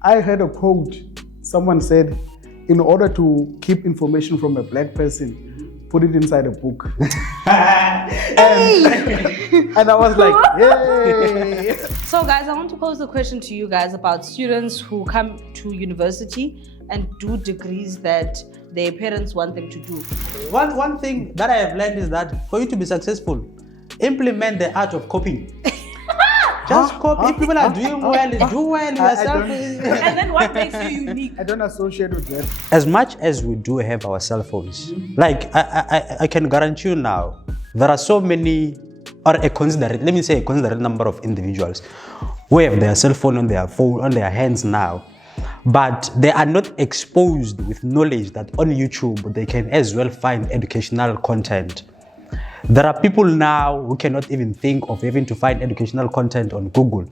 I heard a quote. Someone said, in order to keep information from a black person, put it inside a book. and I was like, yay! So guys, I want to pose a question to you guys about students who come to university and do degrees that their parents want them to do. One thing that I have learned is that for you to be successful, implement the art of copying. Just copy. If people are doing well, do well yourself. And then what makes you unique? I don't associate with that. As much as we do have our cell phones, like I can guarantee you now, there are so many, or a considerate number of individuals who have their cell phone on their hands now, but they are not exposed with knowledge that on YouTube they can as well find educational content. There are people now who cannot even think of having to find educational content on Google.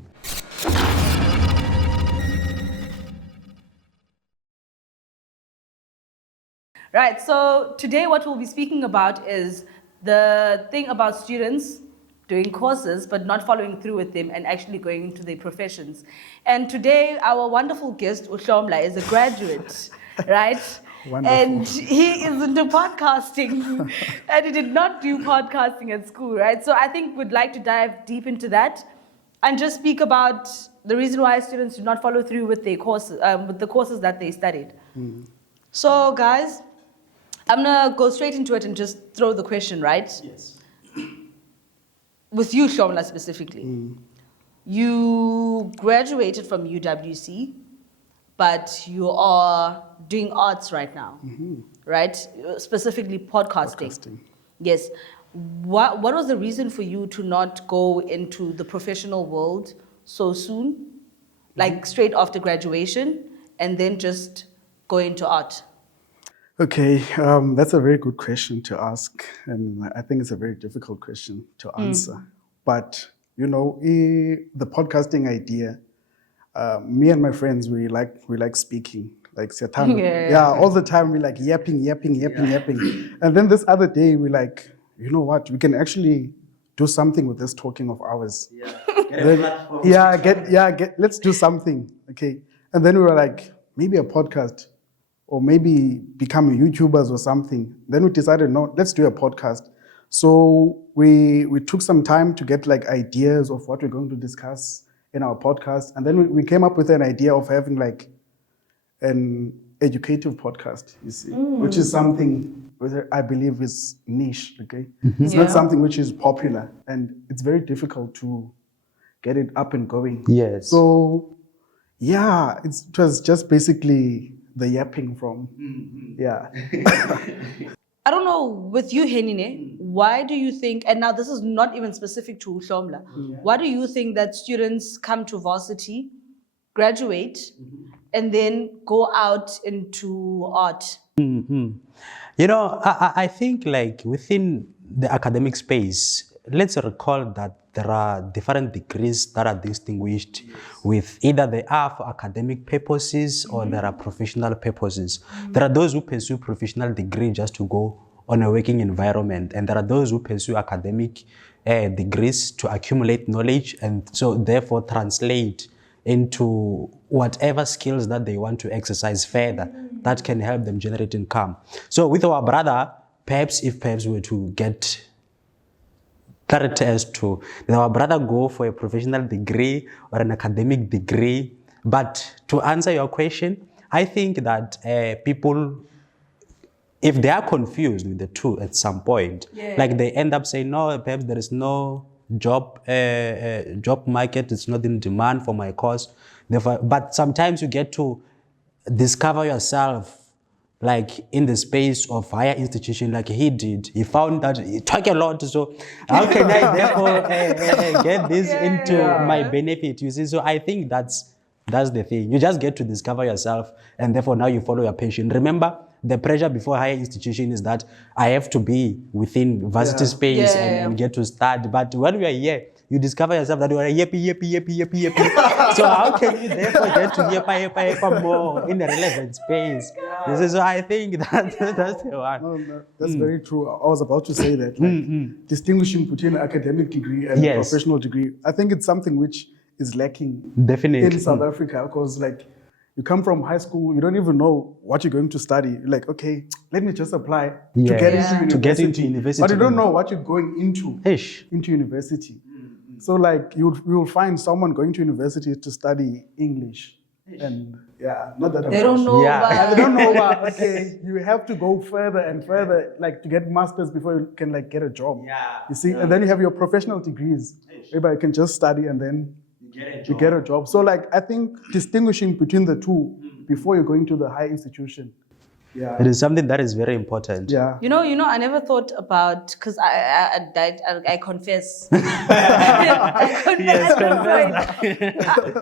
Right, so today what we'll be speaking about is the thing about students doing courses but not following through with them and actually going into their professions. And today our wonderful guest, Uhlomla, is a graduate, right? Wonderful. And he is into podcasting and he did not do podcasting at school, right? So I think we'd like to dive deep into that and just speak about the reason why students do not follow through with their courses, with the courses that they studied. So guys, I'm gonna go straight into it and just throw the question, right? Yes. With you, Shomla, specifically. You graduated from UWC, but you are doing arts right now, right? Specifically podcasting. Yes. What was the reason for you to not go into the professional world so soon, like straight after graduation, and then just go into art? Okay, that's a very good question to ask, and I think it's a very difficult question to answer. But you know, the podcasting idea, me and my friends, we like speaking, like all the time. We like yapping, and then this other day we like, you know what? We can actually do something with this talking of ours. Let's do something, okay? And then we were like, maybe a podcast, or maybe become YouTubers or something. Then we decided, no, let's do a podcast. So we took some time to get like ideas of what we're going to discuss in our podcast. And then we came up with an idea of having like an educative podcast, you see, which is something which I believe is niche, okay? It's not something which is popular, and it's very difficult to get it up and going. Yes. So yeah, it was just basically the yapping from, I don't know, with you, Henine, why do you think, and now this is not even specific to Uhlomla, why do you think that students come to varsity, graduate, and then go out into art? You know, I think like within the academic space, let's recall that there are different degrees that are distinguished with either they are for academic purposes or there are professional purposes. There are those who pursue professional degree just to go on a working environment, and there are those who pursue academic degrees to accumulate knowledge and so therefore translate into whatever skills that they want to exercise further that can help them generate income. So with our brother, perhaps we were to get clarity as to our brother go for a professional degree or an academic degree. But to answer your question, I think that people, if they are confused with the two at some point, like they end up saying, no, perhaps there is no job market, it's not in demand for my course. Therefore, but sometimes you get to discover yourself like in the space of higher institution, like he did. He found that he talk a lot, so how can I therefore get this into my benefit? You see, so I think that's the thing. You just get to discover yourself, and therefore now you follow your passion. Remember, the pressure before higher institution is that I have to be within varsity space and get to start. But when we are here, you discover yourself that you are yappy. So how can you therefore get to yappa more in a relevant space? So I think that's the one. No, that's very true. I was about to say that, like, distinguishing between an academic degree and a professional degree, I think it's something which is lacking definitely in South Africa, because like You come from high school, you don't even know what you're going to study. You're like, okay, let me just apply Yeah. to get into university. To get into university. But you don't know what you're going into Ish. into university. So like you'll find someone going to university to study English. And yeah, not that They don't know Yeah. Yeah, about they don't know about, okay, you have to go further and further, like to get masters before you can like get a job. Yeah. You see, and then you have your professional degrees. Maybe you can just study and then you get a job. So like, I think distinguishing between the two before you're going to the high institution. Yeah. It is something that is very important. Yeah. You know, I never thought about, because I confess. I confess.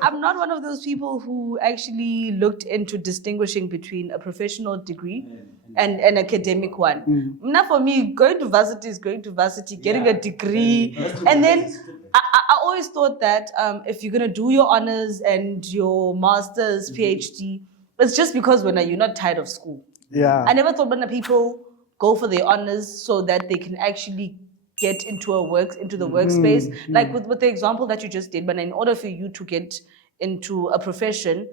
I'm not one of those people who actually looked into distinguishing between a professional degree and an academic one. Now, for me, going to varsity is going to varsity, getting a degree. And then I always thought that if you're going to do your honors and your master's, PhD, it's just because when you're not tired of school. Yeah. I never thought when people go for their honors so that they can actually get into the workspace. Like with the example that you just did, but in order for you to get into a profession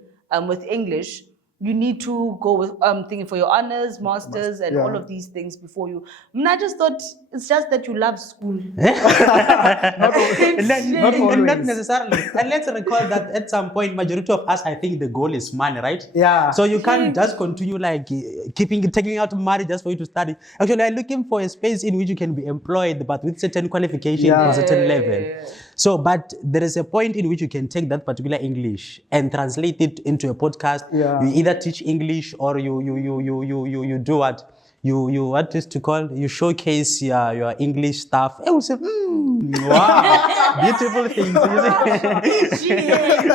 with English, you need to go with thinking for your honors, masters, and all of these things before you. And I just thought it's just that you love school. Not always. necessarily. And let's recall that at some point, majority of us, I think the goal is money, right? Yeah. So you can't just continue like taking out money just for you to study. Actually, I'm looking for a space in which you can be employed, but with certain qualifications Yeah. at a certain level. So, but there is a point in which you can take that particular English and translate it into a podcast. Yeah. You either teach English or you do what? You what is to call? You showcase your English stuff. I will say, wow, beautiful things.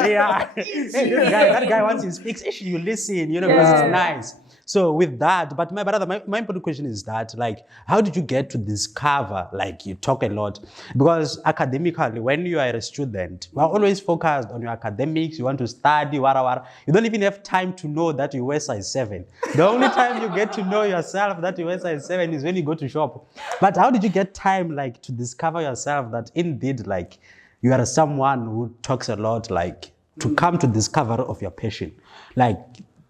Yeah. That guy once he speaks, you listen, because it's nice. So with that, but my brother, my important question is that, like, how did you get to discover, like, you talk a lot, because academically, when you are a student, you are always focused on your academics, you want to study, whatever. You don't even have time to know that you wear size 7. The only time you get to know yourself that you wear size 7 is when you go to shop. But how did you get time, like, to discover yourself that indeed, like, you are someone who talks a lot, like, to come to discover of your passion? Like,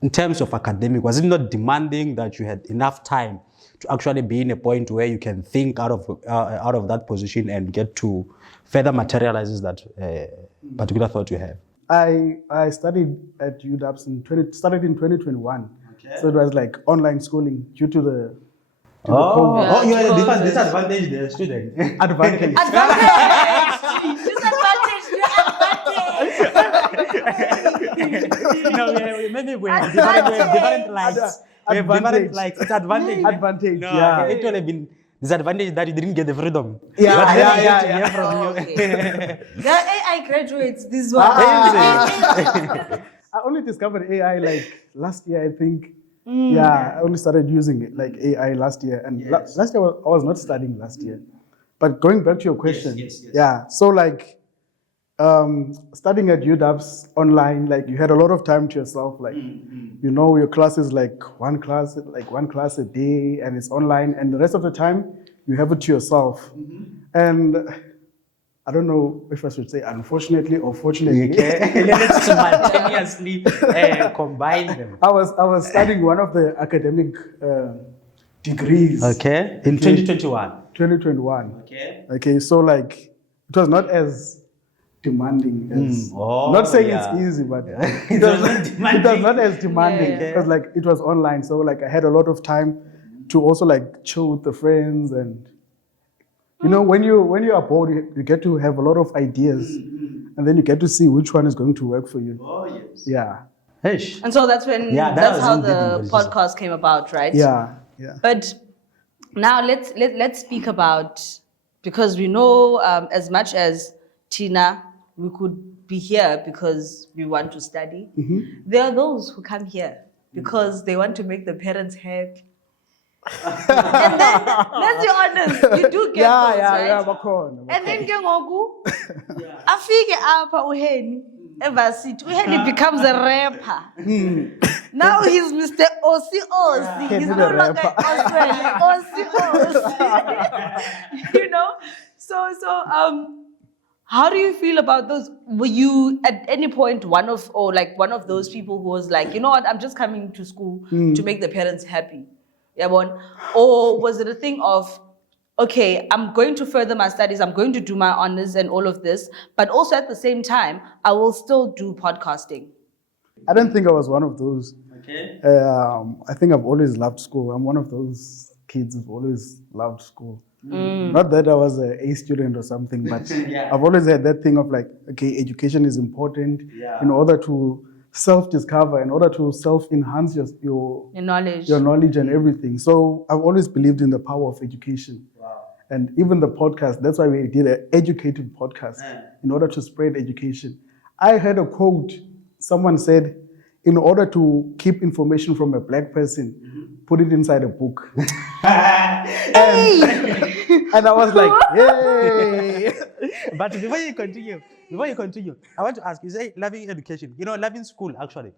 in terms of academic, was it not demanding that you had enough time to actually be in a point where you can think out of that position and get to further materializes that particular thought you have? I studied at UW started in 2021. Okay. So it was like online schooling due to the COVID. Oh, you had a disadvantage there, student. Advantage. No, maybe we have different likes. We have different likes. It's advantage. Advantage, No, yeah. it would have been disadvantage that you didn't get the freedom. Yeah, But yeah, I yeah, get to hear from you. Okay. There are AI graduates, this one. I only discovered AI like last year, I think. Yeah, I only started using it like AI last year. And last year I was not studying last year. But going back to your question, yeah, so like studying at UW's online, like you had a lot of time to yourself, like your class is like one class a day, and it's online, and the rest of the time you have it to yourself. And I don't know if I should say unfortunately or fortunately. Let's simultaneously combine them. I was studying one of the academic degrees. Okay, in 2021. 2021. Okay, so like it was not as demanding as not saying it's easy, but it was not as demanding because like it was online. So like I had a lot of time to also like chill with the friends, and when you are bored, you get to have a lot of ideas, and then you get to see which one is going to work for you. Oh yes. Yeah. Ish. And so that's when that's how the podcast came about, right? Yeah. But now let's speak about, because we know as much as Tina, we could be here because we want to study. There are those who come here because they want to make the parents happy. And then, let's be honest, you do get those, right? Bakhona. And then kengoku, afike apha uheni evarsity. Uheni becomes a rapper. Now he's Mr. Osi. He's no longer Osi. So How do you feel about those? Were you at any point one of those people who was like, you know what, I'm just coming to school to make the parents happy? Yeah, one. Or was it a thing of, okay, I'm going to further my studies, I'm going to do my honors and all of this, but also at the same time, I will still do podcasting? I don't think I was one of those. Okay. I think I've always loved school. I'm one of those kids who've always loved school. Not that I was an A student or something, but Yeah. I've always had that thing of like, okay, education is important in order to self-discover, in order to self-enhance your knowledge. your knowledge and everything. So I've always believed in the power of education. Wow. And even the podcast, that's why we did an educated podcast in order to spread education. I heard a quote, someone said, in order to keep information from a black person, put it inside a book. And I was like, yay! But before you continue, I want to ask, you say loving education, loving school actually.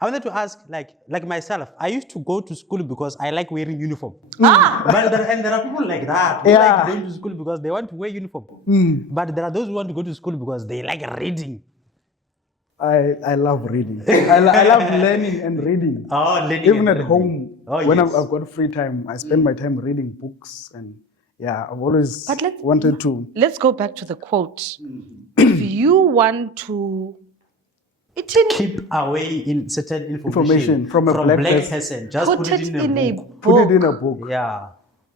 I wanted to ask, like myself, I used to go to school because I like wearing uniform. But there are people like that who like going to school because they want to wear uniform. But there are those who want to go to school because they like reading. I love reading. I love learning and reading. Oh, learning. Even and at home, when I've got free time, I spend my time reading books. And yeah, I've always wanted to. Let's go back to the quote. If you want to keep away in certain information from a black person, just put it in a book. Put it in a book. Yeah.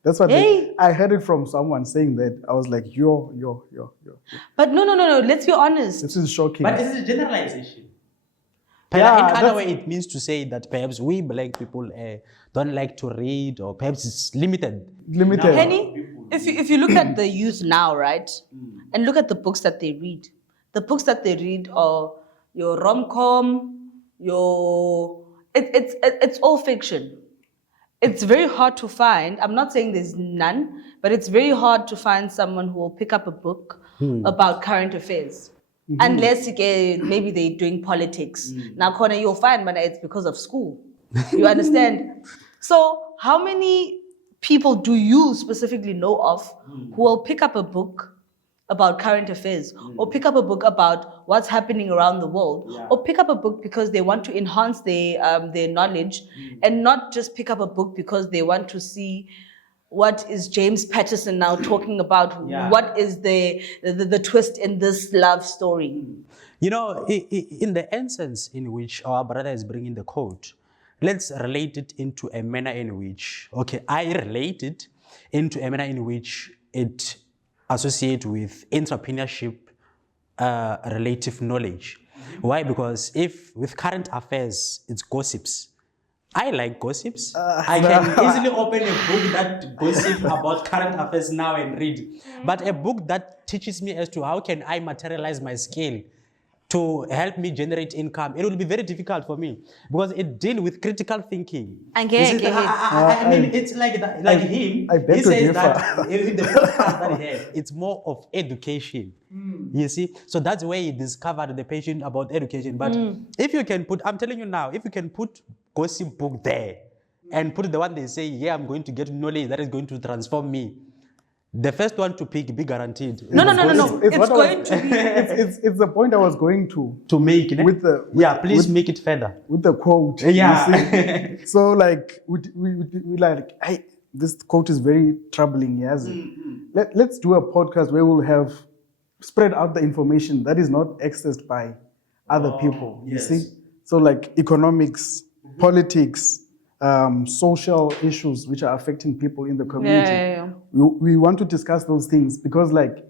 That's what I heard it from someone saying that. I was like, yo. But no. Let's be honest. This is shocking. But this is a generalization. Yeah, in other way, it means to say that perhaps we black people don't like to read, or perhaps it's limited. Henny, if you look at the youth now, right, and look at the books that they read, are your rom-com, it's all fiction. It's very hard to find. I'm not saying there's none, but it's very hard to find someone who will pick up a book about current affairs. Unless maybe they're doing politics. Now, Connor, you'll find, but it's because of school. You understand? So, how many people do you specifically know of who will pick up a book about current affairs, or pick up a book about what's happening around the world, or pick up a book because they want to enhance their knowledge, and not just pick up a book because they want to see what is James Patterson now talking about? What is the twist in this love story? In the essence in which our brother is bringing the quote, let's relate it into a manner in which, I relate it into a manner in which it associates with entrepreneurship, relative knowledge. Why? Because if with current affairs, it's gossips. I like gossips. I can easily open a book that gossip about current affairs now and read. But a book that teaches me as to how can I materialize my skill to help me generate income, it will be very difficult for me because it deals with critical thinking. I get it. I mean, it's like that, like him. He says that in the podcast that he had, it's more of education. You see, so that's where he discovered the passion about education. But if you can put, I'm telling you now, if you can put gossip book there and put the one they say, I'm going to get knowledge that is going to transform me. The first one to pick, be guaranteed. No. It's going to be. It's the point I was going to make it. Please make it further. With the quote. Yeah. So like we like, hey, this quote is very troubling. Yes. Let's do a podcast where we'll have spread out the information that is not accessed by other people. You see. So like economics, politics, social issues which are affecting people in the community. We want to discuss those things because, like,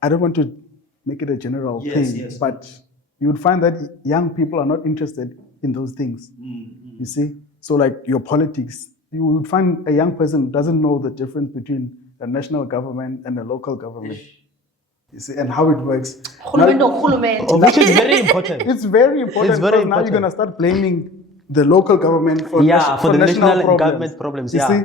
I don't want to make it a general thing, but you would find that young people are not interested in those things. You see? So, like, your politics, you would find a young person doesn't know the difference between a national government and a local government. You see, and how it works. Which is very important. It's very important because now you're going to start blaming the local government for the national problems. government problems. You see?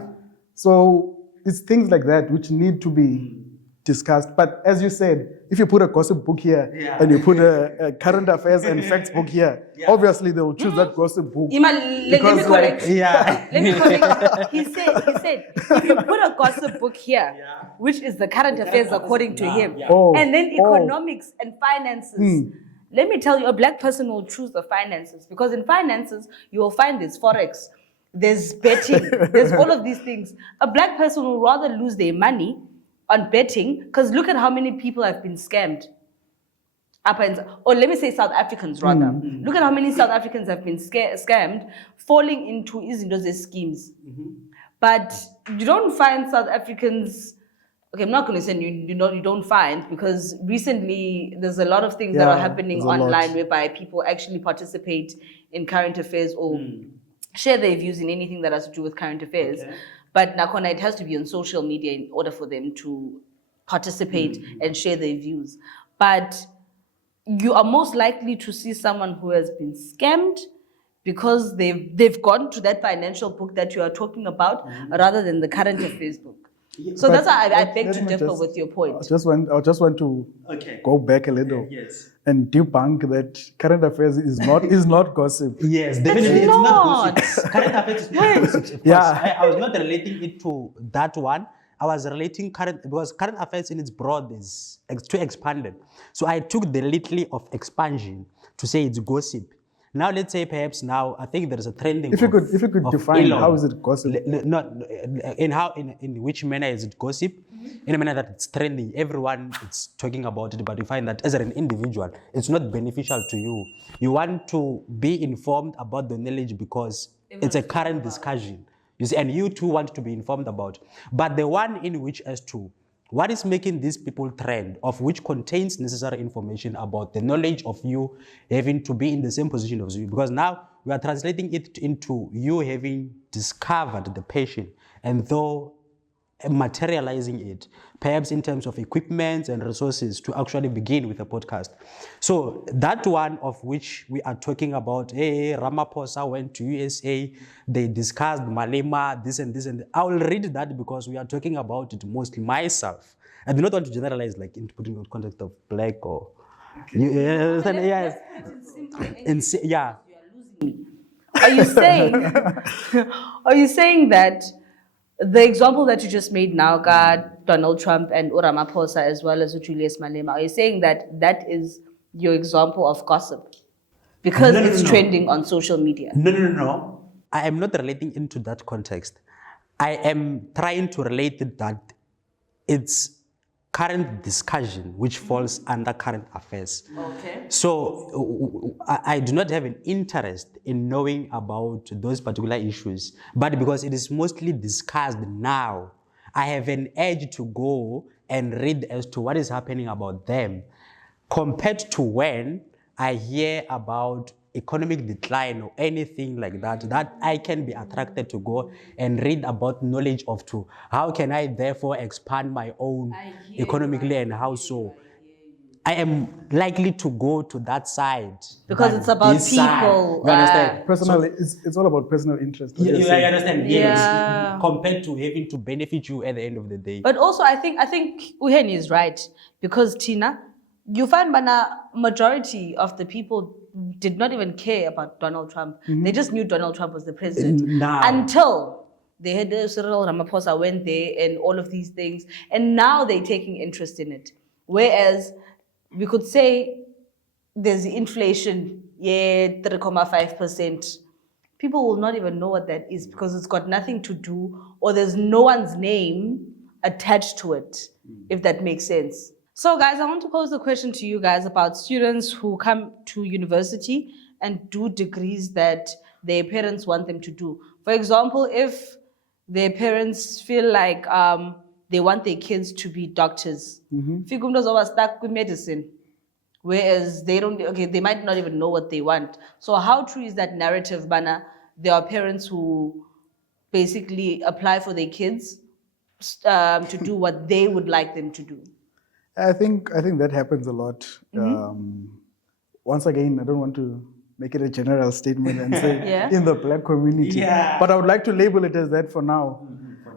So it's things like that which need to be discussed. But as you said, if you put a gossip book here and you put a current affairs and facts book here, obviously they will choose that gossip book. Ima, let me Because, correct. Yeah. Let me correct. He said, if you put a gossip book here, which is the current affairs according to him, and then economics and finances. Let me tell you, a black person will choose the finances because in finances, you will find there's forex, there's betting, there's all of these things. A black person will rather lose their money on betting because look at how many people have been scammed. Or let me say South Africans rather. Look at how many South Africans have been scammed, falling into those schemes. But you don't find South Africans. Okay, I'm not going to say you don't find, because recently there's a lot of things that are happening online whereby people actually participate in current affairs or share their views in anything that has to do with current affairs. But Nakona, it has to be on social media in order for them to participate and share their views. But you are most likely to see someone who has been scammed because they've gone to that financial book that you are talking about rather than the current affairs book. So that's why I beg to differ with your point. I just want to go back a little and debunk that current affairs is not gossip. Yes, definitely. It's not gossip. Current affairs is not gossip. Of course. I was not relating it to that one. I was relating because current affairs in its broad is too expanded. So I took the little of expansion to say it's gossip. Now let's say perhaps now I think there is a trending. If you could define how is it gossip? In which manner is it gossip? In a manner that it's trending, everyone is talking about it, but you find that as an individual, it's not beneficial to you. You want to be informed about the knowledge because it's a current discussion. You see, and you too want to be informed about. But the one in which as to what is making these people trend, of which contains necessary information about the knowledge of you having to be in the same position as you, because now we are translating it into you having discovered the patient and though materializing it, perhaps in terms of equipment and resources to actually begin with a podcast. So that one of which we are talking about, hey, Ramaphosa went to USA, they discussed Malema, this and this, and I will read that because we are talking about it mostly myself. I do not want to generalize like in putting in the context of black or, you understand? Yes. Yeah. Are you saying that the example that you just made now, God, Donald Trump and Ramaphosa, as well as Julius Malema, are you saying that that is your example of gossip? Because it's trending on social media. No. I am not relating into that context. I am trying to relate it that it's current discussion which falls under current affairs. Okay. So I do not have an interest in knowing about those particular issues, but because it is mostly discussed now, I have an urge to go and read as to what is happening about them, compared to when I hear about economic decline or anything like that, that I can be attracted to go and read about knowledge of to how can I therefore expand my own economically and how so. I am likely to go to that side. Because it's about people. You understand? Personally, it's all about personal interest. You understand? Yes. Compared to having to benefit you at the end of the day. But also, I think Uheni is right. Because, Tina, you find majority of the people did not even care about Donald Trump. They just knew Donald Trump was the president. Until they had Cyril Ramaphosa went there and all of these things. And now they're taking interest in it. Whereas we could say there's inflation, 3.5%. People will not even know what that is because it's got nothing to do, or there's no one's name attached to it, if that makes sense. So guys, I want to pose a question to you guys about students who come to university and do degrees that their parents want them to do. For example, if their parents feel like they want their kids to be doctors, Figumdos are stuck with medicine, whereas they might not even know what they want. So how true is that narrative, Bana? There are parents who basically apply for their kids to do what they would like them to do. I think that happens a lot. Once again, I don't want to make it a general statement and say in the black community, but I would like to label it as that for now.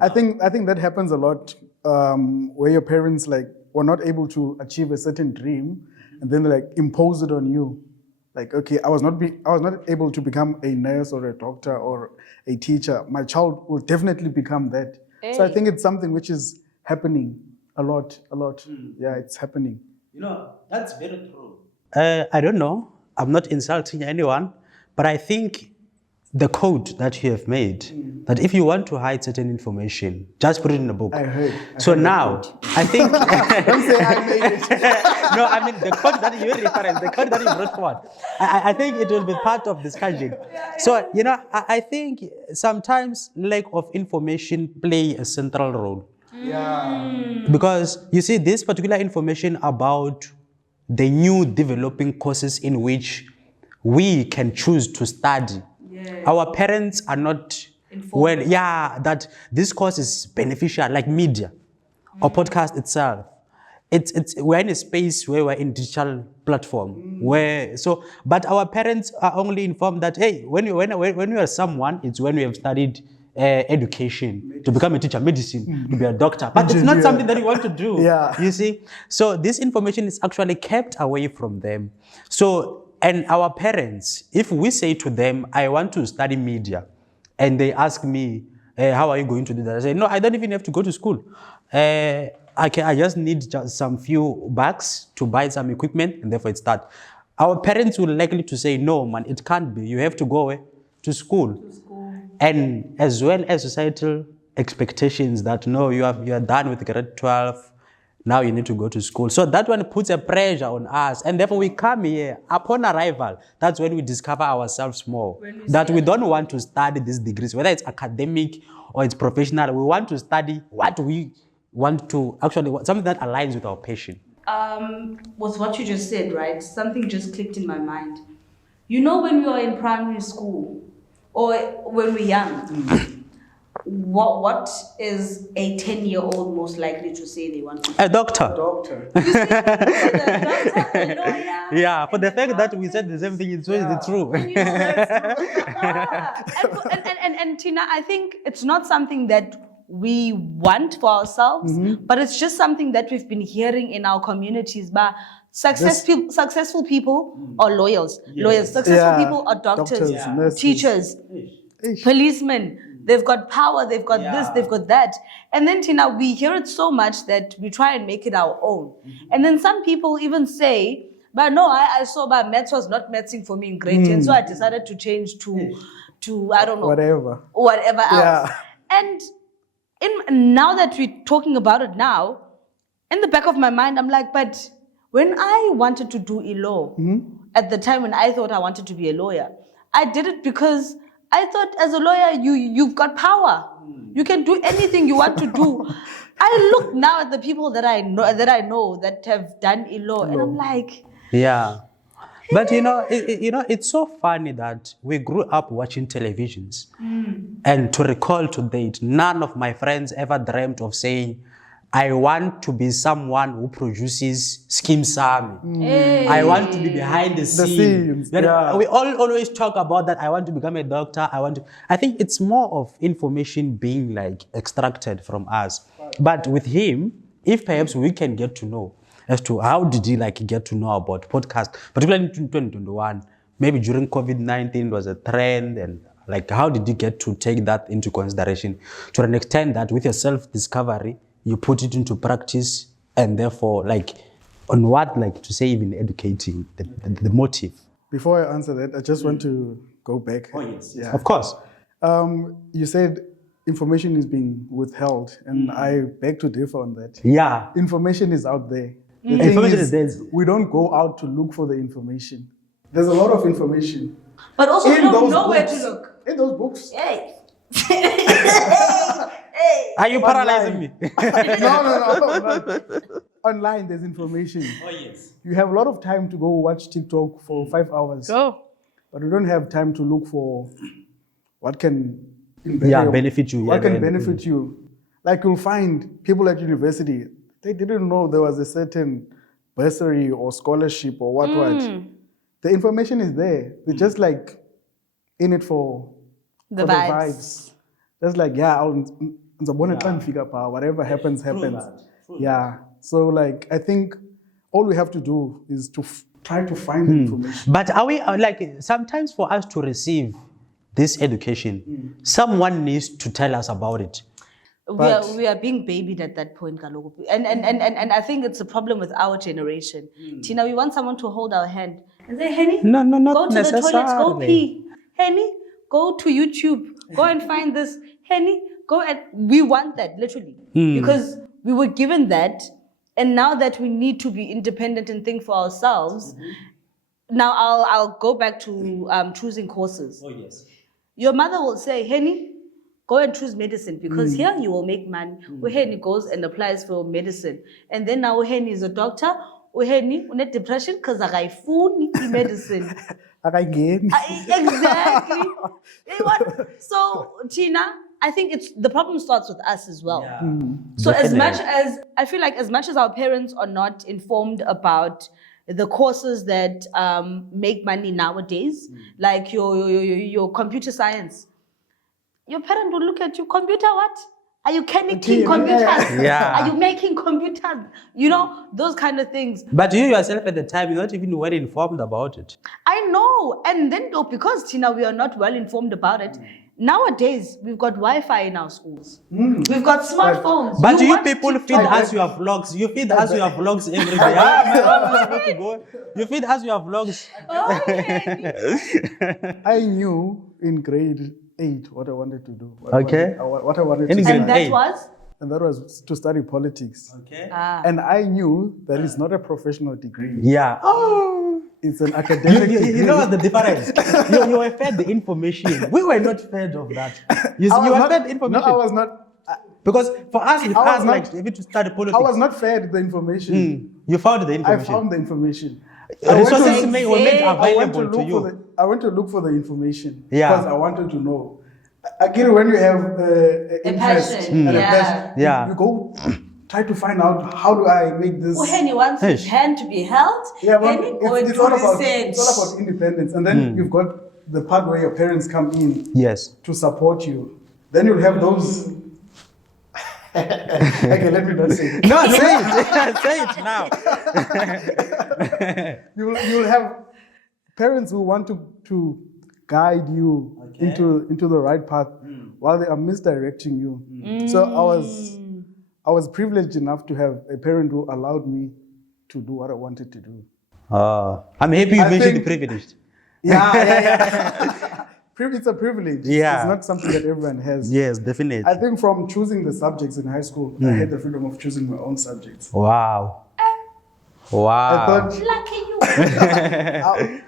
I think that happens a lot, where your parents like were not able to achieve a certain dream, and then they like impose it on you. Like, okay, I was not able to become a nurse or a doctor or a teacher. My child will definitely become that. So I think it's something which is happening a lot. Yeah, it's happening. That's very true. I don't know. I'm not insulting anyone, but I think the code that you have made, that if you want to hide certain information, just put it in a book. I heard Now, I think... Don't say I made it. No, I mean, the code that you reference, the code that you brought forward, I think it will be part of discussion. So, I think sometimes lack of information play a central role. Yeah. Because, you see, this particular information about the new developing courses in which we can choose to study. Our parents are not informed. That this course is beneficial, like media or podcast itself. We're in a space where we're in digital platform but our parents are only informed that, hey, when you are someone, it's when you have studied education to become a teacher, medicine, to be a doctor, but it's not something that you want to do. You see, so this information is actually kept away from them. So, and our parents, if we say to them, I want to study media, and they ask me, how are you going to do that? I say, no, I don't even have to go to school. I just need some few bucks to buy some equipment, and therefore it starts. Our parents will likely to say, no, man, it can't be. You have to go to school. And as well as societal expectations that, no, you are done with grade 12, now you need to go to school. So that one puts a pressure on us. And therefore we come here, upon arrival, that's when we discover ourselves more. We don't want to study these degrees, whether it's academic or it's professional. We want to study what we want to, actually, something that aligns with our passion. With what you just said, right? Something just clicked in my mind. When we are in primary school, or when we're young, what is a 10-year-old most likely to say they want to be? A doctor. You see, the lawyer. Yeah, for the fact that we said the same thing, it's true. And Tina, I think it's not something that we want for ourselves, but it's just something that we've been hearing in our communities. But successful people are lawyers. Successful people are doctors, teachers, policemen. They've got power, they've got this, they've got that. And then, Tina, we hear it so much that we try and make it our own. And then some people even say, but no, I saw maths was not mathsing for me in grade 10, so I decided to change to I don't know. Whatever else. And now that we're talking about it now, in the back of my mind, I'm like, but when I wanted to do law, at the time when I thought I wanted to be a lawyer, I did it because I thought as a lawyer, you've got power. You can do anything you want to do. I look now at the people that I know that have done law, and I'm like, yeah. But it's so funny that we grew up watching televisions, and to recall to date, none of my friends ever dreamt of saying, I want to be someone who produces Skim Sami. I want to be behind the scenes. We always talk about that. I want to become a doctor. I think it's more of information being extracted from us. But with him, if perhaps we can get to know as to how did he get to know about podcast, particularly in 2021, maybe during COVID-19 was a trend, and how did you get to take that into consideration to an extent that with your self-discovery, you put it into practice, and therefore, on what, to say, even educating, the motive? Before I answer that, I just want to go back. Oh, yes. Yeah. Of course. You said information is being withheld, and I beg to differ on that. Yeah. Information is out there. The information is there. We don't go out to look for the information. There's a lot of information. But also, we don't know where to look. In those books. Hey. Are you paralyzing me? No. Online, there's information. Oh, yes. You have a lot of time to go watch TikTok for 5 hours. Go. But we don't have time to look for what can benefit you. What can benefit you. You'll find people at university, they didn't know there was a certain bursary or scholarship or what. The information is there. They're just in it for the vibes. Just I'll figure out whatever happens. Yeah. So like, I think all we have to do is to try to find the information. But are we like sometimes for us to receive this education, someone needs to tell us about it. We are being babied at that point, Kaloku. And I think it's a problem with our generation. Tina, we want someone to hold our hand and say, Henny, No, not go to the toilets, go necessarily. pee. Henny, go to YouTube, go and find this. Henny, go and we want that literally because we were given that, and now that we need to be independent and think for ourselves. Now I'll go back to choosing courses. Oh yes. Your mother will say, Henny, go and choose medicine because here you will make money. Henny goes and applies for medicine. And then now Henny is a doctor. Henny, you need depression because I food medicine. Again. Exactly. So, Tina, I think the problem starts with us as well. Yeah. So Definitely. as much as, I feel like as much as our parents are not informed about the courses that make money nowadays, like your computer science, your parent will look at you, computer what? Are you connecting computers? Yeah. Are you making computers? You know, those kind of things. But you yourself at the time, you're not even well informed about it. I know. And then because, Tina, we are not well informed about it, nowadays we've got Wi-Fi in our schools. We've got smartphones. But you watch people feed TikTok. us your vlogs. You feed us your vlogs every day. I want to go. You feed us your vlogs. Okay. I knew in grade 8 what I wanted to do. What Okay. I wanted In to grade And study. that eight. was? And that was to study politics. Okay. And I knew that it's not a professional degree. Yeah. Oh. It's an academic degree. You know what's the difference? you were fed the information. We were not fed of that. You were fed the information. No, I was not. Because for us, with I was us, not- like, if you study politics, I was not fed the information. you found the I information. found the information. Resources to- were made I went available to you. I went to look for the information Yeah. because I wanted to know. Again, when you have interest passion, and a yeah. passion, Yeah. you go try to find out how do I make this. Henny wants his hand to be held. Yeah, but Henny, go and it's do all about research. it's all about independence, and then you've got the part where your parents come in Yes. to support you. Then you'll have those. Okay, let me not say it. No, say it. Say it now. You'll have parents who want to guide you into the right path while they are misdirecting you. So I was privileged enough to have a parent who allowed me to do what I wanted to do. I'm happy you I mentioned think- privileged. Yeah. It's a privilege. Yeah. It's not something that everyone has. Yes, definitely. I think from choosing the subjects in high school, I had the freedom of choosing my own subjects. Wow. I Wow. thought Lucky you.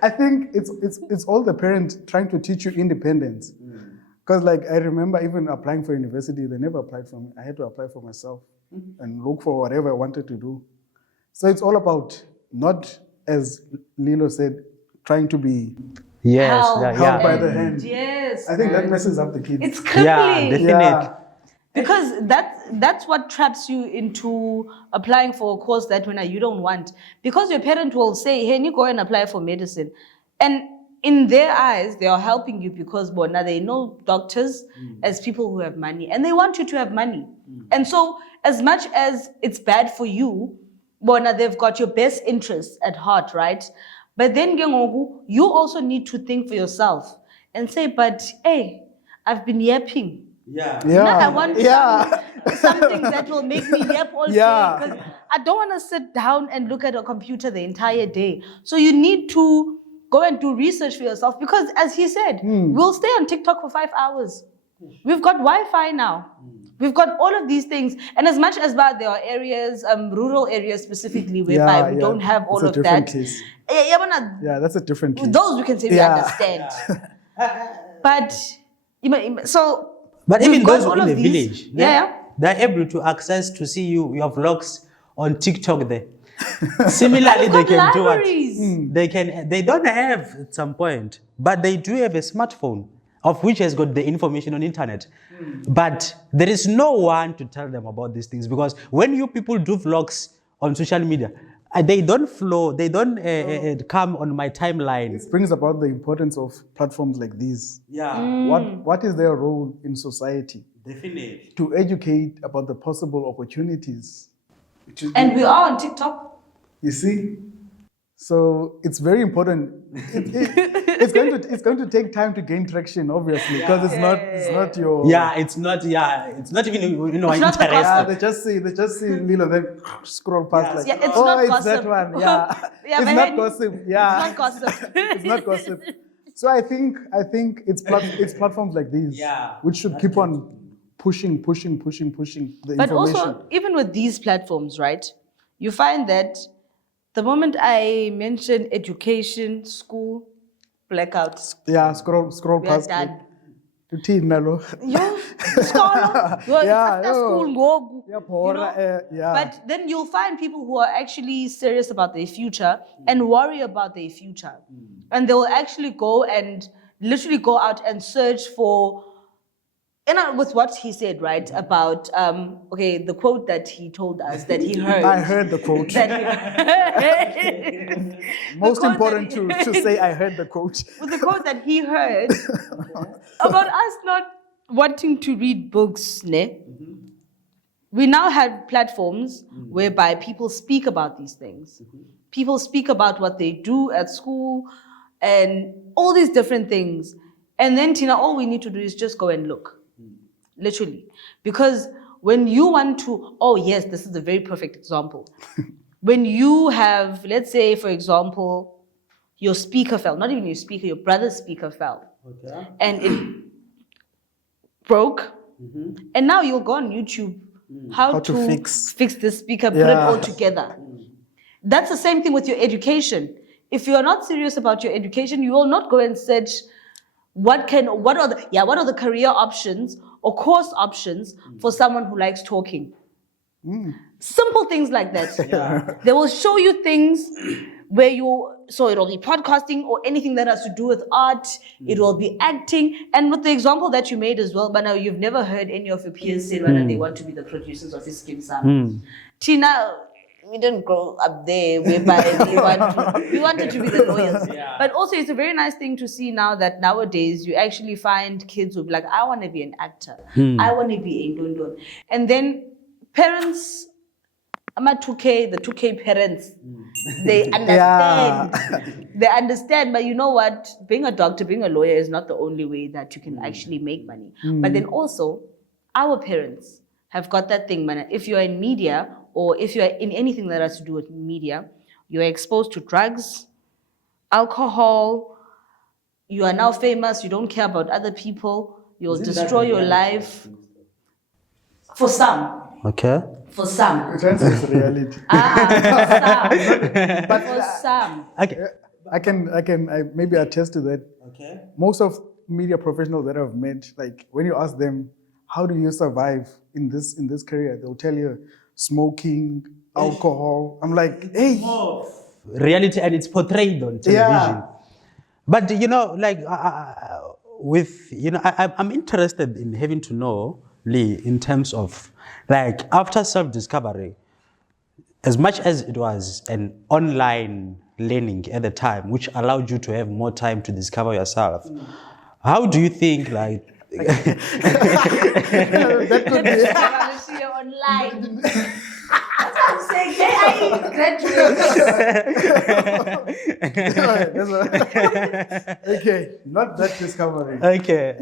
I think it's all the parent trying to teach you independence. Because like I remember even applying for university, they never applied for me. I had to apply for myself and look for whatever I wanted to do. So it's all about not, as Lilo said, trying to be Yes. Help. Yeah. held by Yeah. the hand. Yes. I think that messes up the kids. It's crippling. Yeah, definitely. Yeah. Because that's what traps you into applying for a course that you don't want. Because your parent will say, hey, you go and apply for medicine. And in their eyes, they are helping you because now they know doctors as people who have money. And they want you to have money. And so as much as it's bad for you, they've got your best interests at heart, right? But then you also need to think for yourself and say, but hey, I've been yapping. Yeah. Yeah. Now I want yeah. something that will make me yap all Yeah. day. Because I don't want to sit down and look at a computer the entire day. So you need to go and do research for yourself. Because as he said, we'll stay on TikTok for 5 hours. We've got Wi-Fi now. We've got all of these things. And as much as there are areas, rural areas specifically, whereby we don't have all It's a of different that. case. Yeah, Yeah, that's a different case. those we can say we understand. But so But we've even got those all in of the these- village, yeah. they're able to access to see your vlogs on TikTok there. Similarly, they got can do what? libraries. They don't have at some point, but they do have a smartphone of which has got the information on internet. But there is no one to tell them about these things because when you people do vlogs on social media, they don't flow, they don't come on my timeline. This brings about the importance of platforms like these. Yeah, What is their role in society? definitely. To educate about the possible opportunities And we are on TikTok. You see? So it's very important. It's going to take time to gain traction, obviously, because it's not your. It's not even It's not the interest. gossip. They just see Lilo, then scroll past like, Yeah, it's oh, not it's gossip. that one. Yeah, Yeah, it's but not hey, gossip. Yeah, It's not gossip. it's not gossip. So I think it's platforms like these which should keep on pushing the But information. also, even with these platforms, right, you find that the moment I mention education, school, blackouts. Yeah, scroll We are past. done. Like, nalo. Yo, scholar, you're Yeah, after yo. school, go. Yeah, You know? yeah. But then you'll find people who are actually serious about their future and worry about their future. And they will actually go and literally go out and search for, with what he said, right, about, the quote that he told us that he heard. I heard the quote. Most important to say I heard the quote. With the quote that he heard about us not wanting to read books, ne? We now have platforms whereby people speak about these things. People speak about what they do at school and all these different things. And then, Tina, all we need to do is just go and look. Literally. Because when you want to, yes, this is a very perfect example. When you have, let's say, for example, your speaker fell, not even your speaker, your brother's speaker fell. Okay. And it broke. And now you'll go on YouTube, how to fix the speaker, put it all together. That's the same thing with your education. If you are not serious about your education, you will not go and search what are the career options or course options for someone who likes talking. Simple things like that. They will show you things where so it'll be podcasting or anything that has to do with art. It will be acting. And with the example that you made as well, but now you've never heard any of your peers say whether they want to be the producers of his skin Sam. Tina, we didn't grow up there whereby we wanted to be the lawyers. Yeah. But also it's a very nice thing to see now that nowadays you actually find kids who be like, I want to be an actor. I want to be a dundun. And then parents, I'm at 2K, the 2K parents, they understand. They understand, but you know what? Being a doctor, being a lawyer is not the only way that you can actually make money. But then also, our parents have got that thing, man. If you're in media, or if you're in anything that has to do with media, you're exposed to drugs, alcohol, you are now famous, you don't care about other people, you'll destroy your life. For some. Okay. For some. It's reality. For some. Okay. I maybe attest to that. Okay. Most of media professionals that I've met, like when you ask them, how do you survive in this career? They'll tell you, smoking, alcohol. I'm like, hey. Reality, and it's portrayed on television. Yeah. But, I'm interested in having to know, Lee, in terms of, after self-discovery, as much as it was an online learning at the time, which allowed you to have more time to discover yourself, how do you think, that could be online. That's what I'm saying. I graduate. Okay, not that discovery. Okay.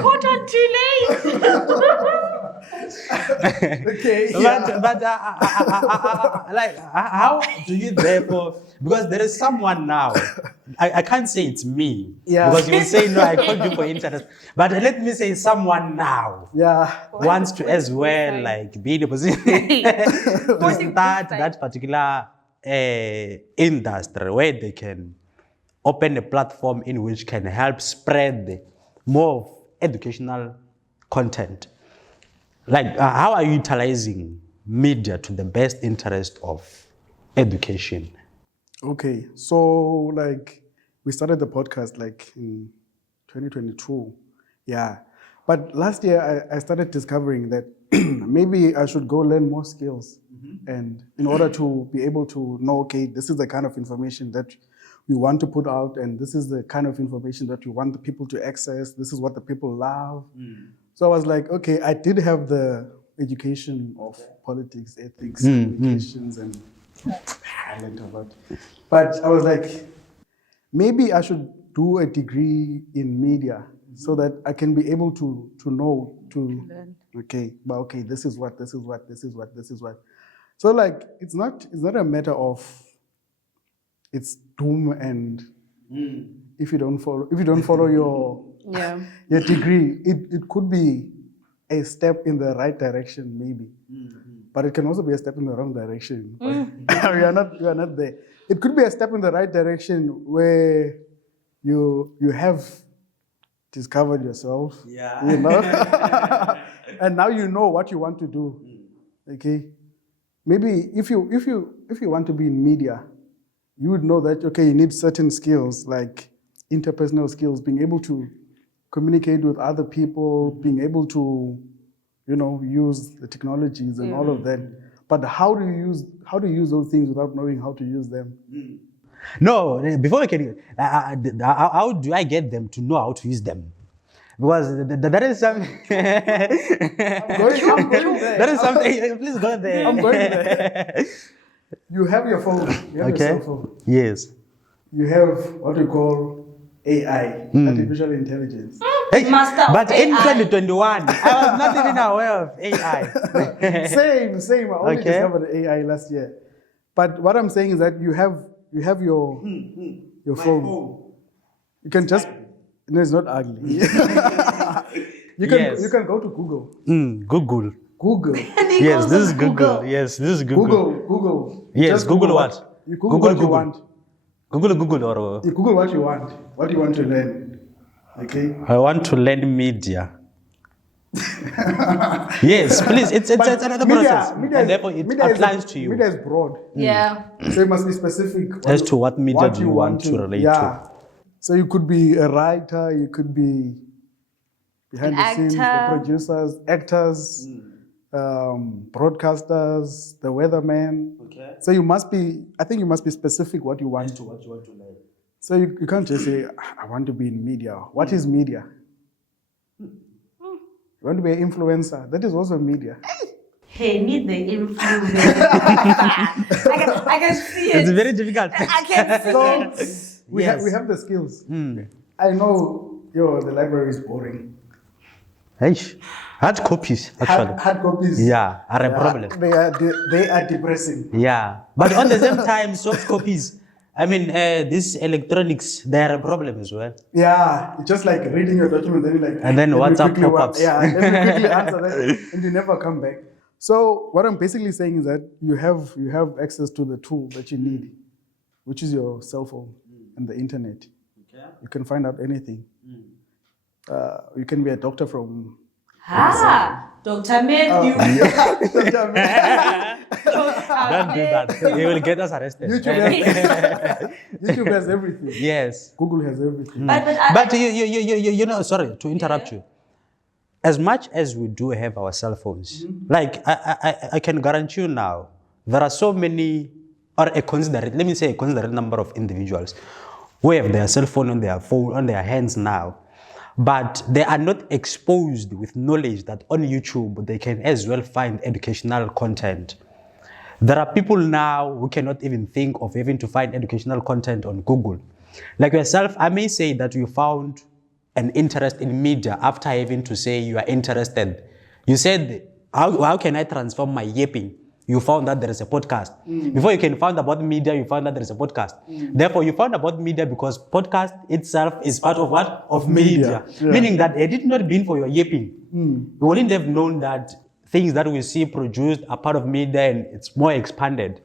Caught on too late. Okay. But how do you therefore, because there is someone now, I can't say it's me, because you will say, no, I called you for interest, but let me say someone now wants to as well, be in a position to start that particular industry where they can open a platform in which can help spread more of educational content. How are you utilizing media to the best interest of education? Okay, so we started the podcast in 2022, But last year I started discovering that maybe I should go learn more skills, and in order to be able to know, okay, this is the kind of information that we want to put out, and this is the kind of information that we want the people to access. This is what the people love. So I was like, okay, I did have the education of politics, ethics, communications, and I learned about. But I was like, maybe I should do a degree in media so that I can be able to know okay, this is what. So like, it's not a matter of it's doom and if you don't follow your your degree, it could be a step in the right direction maybe, but it can also be a step in the wrong direction. we are not there. It could be a step in the right direction where you have discovered yourself, you know, and now you know what you want to do. Okay, maybe if you want to be in media, you would know that you need certain skills like interpersonal skills, being able to communicate with other people, being able to, use the technologies and all of that. But how do you use those things without knowing how to use them? No, before we can, how do I get them to know how to use them? Because that is something. I'm going there. That is something. Please go there. I'm going there. You have your phone. You have your cell phone. Yes. You have what we call AI, artificial intelligence. Hey, Master but of in AI. 2021, I was not even aware of AI. Same. I only discovered AI last year. But what I'm saying is that you have your phone. You can just. No, it's not ugly. You can go to Google. Google. Google. Yes, this is Google. Yes, this is Google. Google. Yes, Just Google what? You Google what you want. Google or. You Google what you want. What do you want to learn? Okay. I want to learn media. Yes, please. It's another process, and therefore it applies to you. Media is broad. Yeah. So you must be specific As to what media do you want to relate to. So you could be a writer, you could be behind the scenes, the actor. producers, actors, broadcasters, the weatherman. Okay. So I think you must be specific what you want to. What you want to learn. So you can't just say, I want to be in media. What is media? You want to be an influencer. That is also media. Hey, need the influence. I can see it. It's very difficult. I can see it. We have the skills. I know the library is boring. Hard copies, actually. Hard copies. Yeah, are a problem. They are depressing. Yeah, but on the same time, soft copies. I mean, these electronics, they are a problem as well. Yeah, it's just like reading your document, And then WhatsApp pop-ups. Yeah, and then you quickly answer that, and you never come back. So what I'm basically saying is that you have access to the tool that you need, which is your cell phone and the internet. Okay. You can find out anything. You can be a doctor from. Dr. Matthew. Don't do that. They will get us arrested. YouTube has everything. Yes. Google has everything. But you know, sorry to interrupt you. As much as we do have our cell phones, like I can guarantee you now, there are so many, or a considerate number of individuals who have their cell phone on their hands now, but they are not exposed with knowledge that on YouTube they can as well find educational content. There are people now who cannot even think of having to find educational content on Google. Like yourself, I may say that you found an interest in media after having to say you are interested. You said, how can I transform my yapping? You found that there is a podcast. Before you can find about media, you found that there is a podcast. Therefore, you found about media because podcast itself is part of what? Of media. Yeah. Meaning that had it not been for your yapping, you wouldn't have known that things that we see produced are part of media and it's more expanded.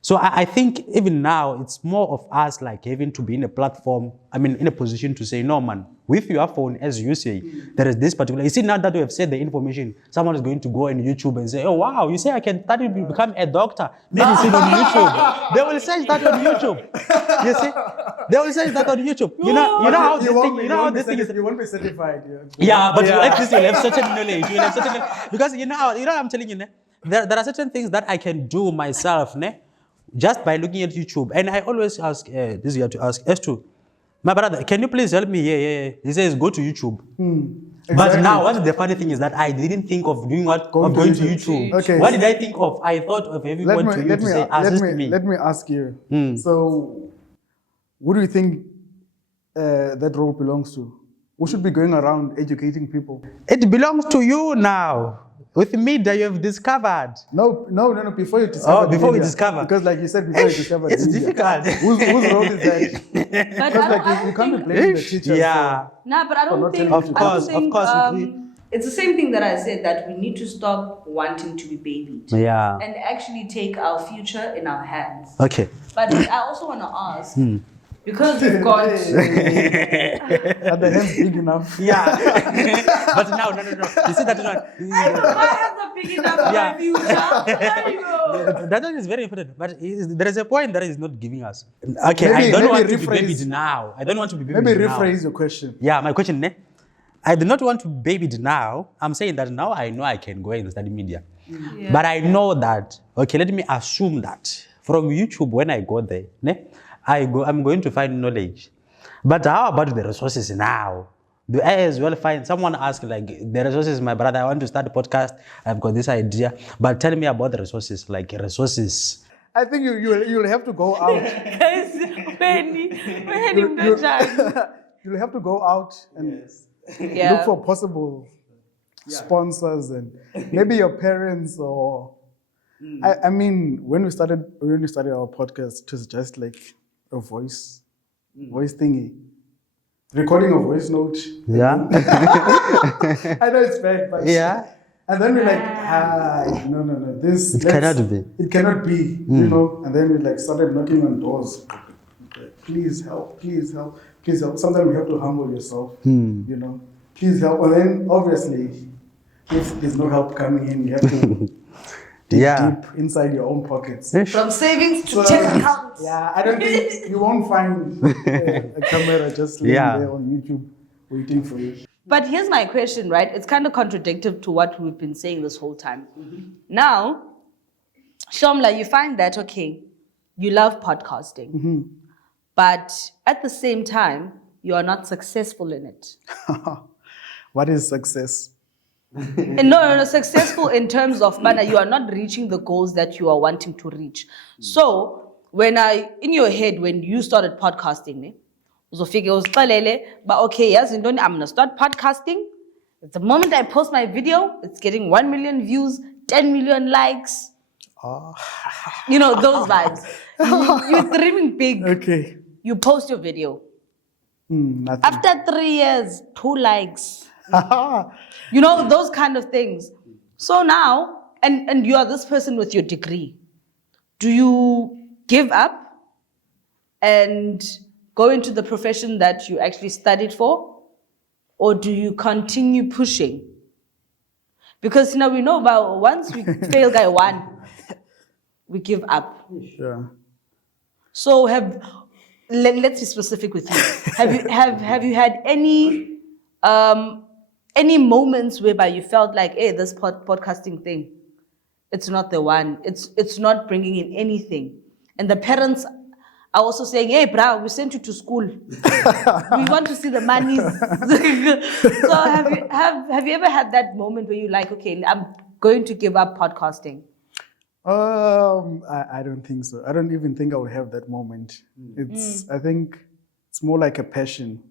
So I think even now, it's more of us like having to be in a platform, in a position to say, no man, with your phone, as you say, there is this particular, you see now that we have said the information, someone is going to go on YouTube and say, oh wow, you say I can study to become a doctor, medicine on YouTube. They will search that on YouTube. You see? They will search that on YouTube. You know how this thing is. You won't be certified. Yeah, but at least you'll have certain knowledge. You'll have certain, because you know I'm telling you, there are certain things that I can do myself, just by looking at YouTube. And I always ask, this guy to ask, as to, my brother, can you please help me? Yeah. He says, go to YouTube. But Exactly. now, what the funny thing is that I didn't think of doing what? Of going to YouTube. Okay. What did I think of? I thought of everyone to say, assist me. Let me ask you. So, who do you think that role belongs to? Who should be going around educating people? It belongs to you now. With media, you have discovered. No. Before you discover. Before we media. discover. Because, like you said, before you discover. It's media. difficult. Whose role is that? But Because, like, you can't be blaming the teachers. Yeah. No, but I don't think. Of course, I don't think, of course. it's the same thing that I said, that we need to stop wanting to be babied. Yeah. And actually take our future in our hands. Okay. But I also want to ask, because we've got. Are the hands big enough? Yeah. But no. You see that one? I know my hands are big enough for my future. There you go. That one is very important. But there is a point that is not giving us. Okay, Maybe- I don't maybe want to be rephrase. babied now. I don't want to be babied Maybe now. rephrase your question. Yeah, my question, ne? I do not want to be babied now. I'm saying that now I know I can go and study media. Yeah. But I know that, okay, let me assume that from YouTube, when I go there, ne, I'm going to find knowledge. But how about the resources now? Do I as well find someone ask, like, the resources, my brother, I want to start a podcast, I've got this idea, but tell me about the resources, like resources. I think you'll have to go out. Guys, You'll have to go out and Yeah. look for possible sponsors and maybe your parents or. I mean, when we started our podcast, it was just like a voice thingy, recording a voice note. Yeah. I know it's bad, but Yeah. And then we're like, no, this cannot be. It cannot be, you know. And then we like started knocking on doors. Please help. Sometimes you have to humble yourself, you know. Please help. And then obviously, if there's no help coming in, you have to dig deep inside your own pockets. From savings to check accounts. Yeah, I don't think you won't find a camera just laying there on YouTube waiting for you. But here's my question, right? It's kind of contradictory to what we've been saying this whole time. Now, Shomla, you find that, okay, you love podcasting, but at the same time, you are not successful in it. What is success? No, successful in terms of, you are not reaching the goals that you are wanting to reach. So, in your head, when you started podcasting, but okay, yes, I'm gonna start podcasting. The moment I post my video, it's getting 1 million views, 10 million likes. You know, those vibes. You're dreaming big. Okay. You post your video. Nothing. After 3 years, 2 likes. You know, those kind of things. So now, and you are this person with your degree. Do you give up and go into the profession that you actually studied for? Or do you continue pushing? Because we know about once we fail guy 1, we give up. Sure. So let's be specific with you. Have you had any moments whereby you felt like, hey, this podcasting thing, it's not the one. It's not bringing in anything, and the parents are also saying, hey, bro, we sent you to school. We want to see the money. So have you ever had that moment where you're like, okay, I'm going to give up podcasting? I don't think so. I don't even think I will have that moment. I think it's more like a passion.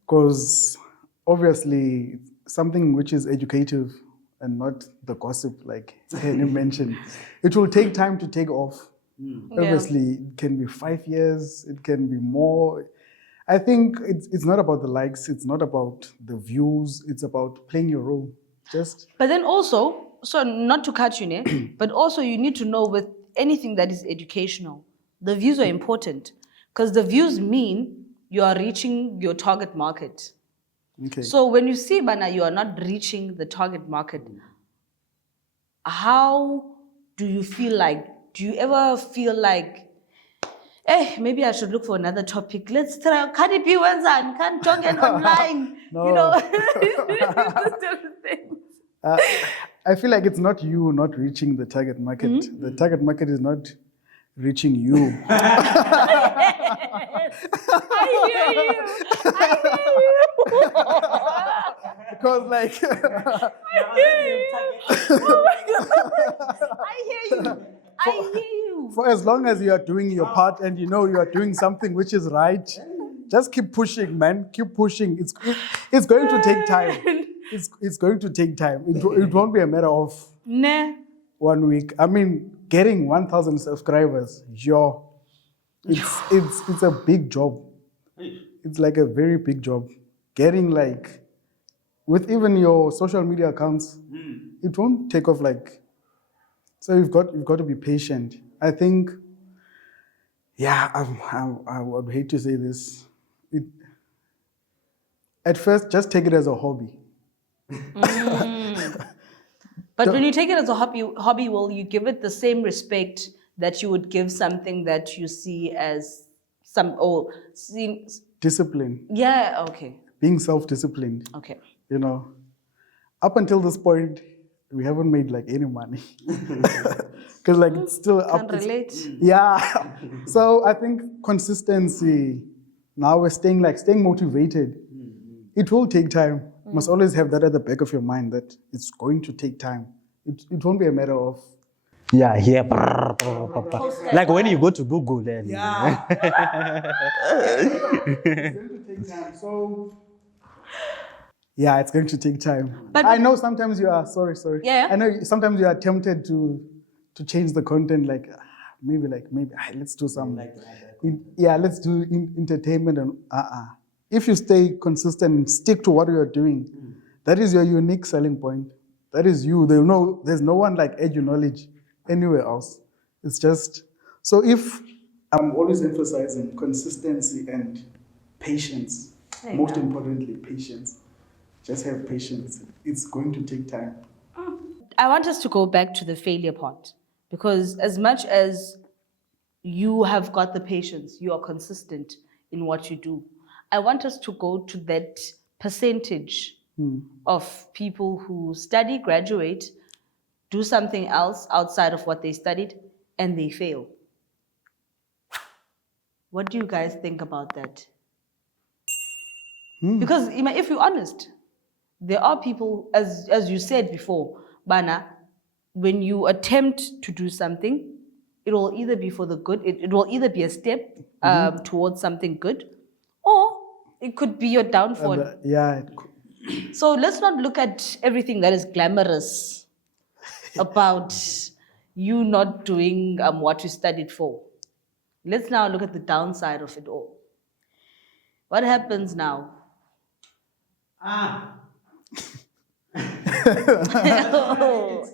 Because obviously something which is educative and not the gossip like you mentioned, it will take time to take off. Obviously, it can be 5 years, it can be more. I think it's not about the likes, it's not about the views, it's about playing your role. But then also, so not to cut you, but also you need to know with anything that is educational, the views are important because the views mean you are reaching your target market. Okay. So when you see, Bana, you are not reaching the target market, how do you feel like? Do you ever feel like, maybe I should look for another topic? Let's try. Can it be Wednesday? Can talk online? No. You know, those type of things. I feel like it's not you not reaching the target market. The target market is not reaching you. I hear you. I hear you. Because like I hear you. Oh my God. I hear you. I hear you. for as long as you are doing your part and you know you are doing something which is right, just keep pushing, man. Keep pushing. It's going to take time. It's going to take time. It won't be a matter of Nah. 1 week. I mean, getting 1,000 subscribers, it's a big job. It's like a very big job. Getting like, with even your social media accounts, it won't take off like. So you've got to be patient. I think. Yeah, I would hate to say this. At first, just take it as a hobby. But when you take it as a hobby, will you give it the same respect that you would give something that you see as Discipline. Yeah, okay. Being self-disciplined. Okay. You know, up until this point, we haven't made like any money. Because like it's still up. Can't relate. Yeah. So I think consistency, now we're staying motivated. It will take time. You must always have that at the back of your mind that it's going to take time. It won't be a matter of. Yeah, here. Like when you go to Google then. Yeah. It's going to take time. So. Yeah, it's going to take time. But I know sometimes you are, sorry. Yeah. I know sometimes you are tempted to change the content, maybe let's do some, let's do entertainment and If you stay consistent and stick to what you are doing, that is your unique selling point. That is you. There's no one like EduKnowledge anywhere else. It's just, so if I'm always emphasizing consistency and patience, most importantly, patience. Just have patience. It's going to take time. I want us to go back to the failure part, because as much as you have got the patience, you are consistent in what you do. I want us to go to that percentage of people who study, graduate, do something else outside of what they studied, and they fail. What do you guys think about that? Because if you're honest, there are people, as you said before, Bana, when you attempt to do something, it will either be for the good, it will either be a step towards something good, or it could be your downfall. So let's not look at everything that is glamorous about you not doing what you studied for. Let's now look at the downside of it all. What happens now?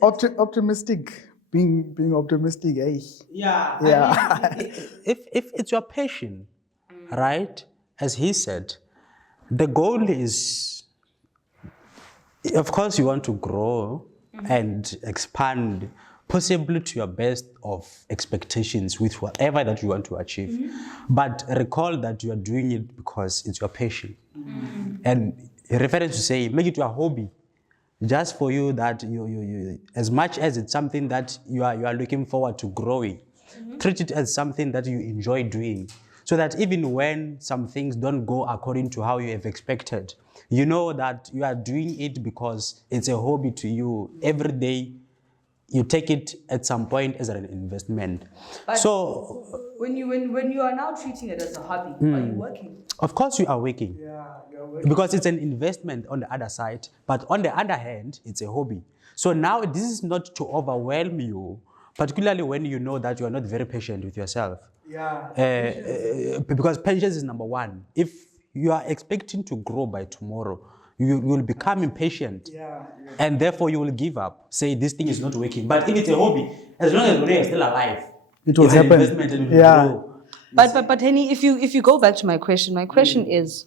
Optimistic, being optimistic, eh? Yeah. If it's your passion, right? As he said, the goal is, of course, you want to grow and expand, possibly to your best of expectations with whatever that you want to achieve. But recall that you are doing it because it's your passion. And referring to say, make it your hobby, just for you, that you as much as it's something that you are looking forward to growing, treat it as something that you enjoy doing, so that even when some things don't go according to how you have expected, you know that you are doing it because it's a hobby to you. Every day, you take it at some point as an investment. But so when you are now treating it as a hobby, are you working? Of course you are working. Yeah, you're working. Because it's an investment on the other side, but on the other hand, it's a hobby. So now this is not to overwhelm you, particularly when you know that you are not very patient with yourself. Because patience is number one. If you are expecting to grow by tomorrow, you will become impatient. And therefore you will give up. Say this thing is not working. But if it's a hobby, as long as you are still alive, it will it's happen. An investment and it will grow. But Henny, if you go back to my question is,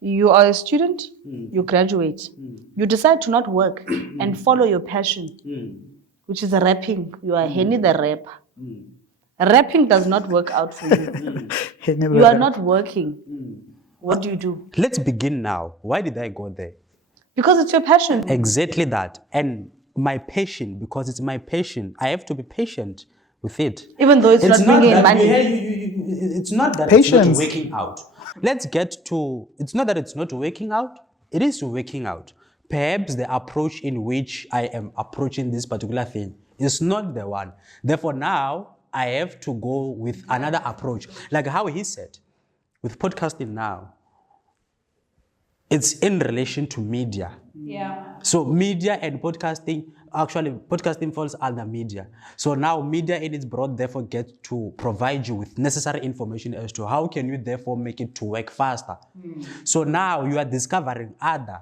you are a student, you graduate, you decide to not work and follow your passion, which is rapping. You are Henny the rapper. Rapping does not work out for you. You are not working. What do you do? Let's begin now. Why did I go there? Because it's your passion. Exactly that. And my passion, because it's my passion, I have to be patient with it. Even though it's not bringing in money. It's not that Patience. it's not working out. Let's get to, it's not that it's not working out, it is working out. Perhaps the approach in which I am approaching this particular thing is not the one. Therefore now, I have to go with another approach. Like how he said, with podcasting now, it's in relation to media. Yeah. So media and podcasting, actually podcasting falls under media. So now media in its broad therefore gets to provide you with necessary information as to how can you therefore make it to work faster. So now you are discovering other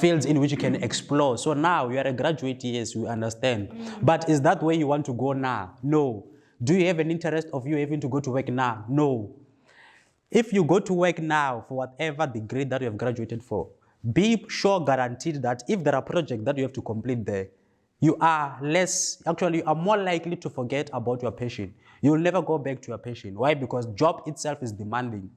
fields in which you can explore. So now you are a graduate, yes, we understand. But is that where you want to go now? No. Do you have an interest of you having to go to work now? No. If you go to work now for whatever degree that you have graduated for, be sure, guaranteed that if there are projects that you have to complete there, you are more likely to forget about your passion. You will never go back to your passion. Why? Because job itself is demanding.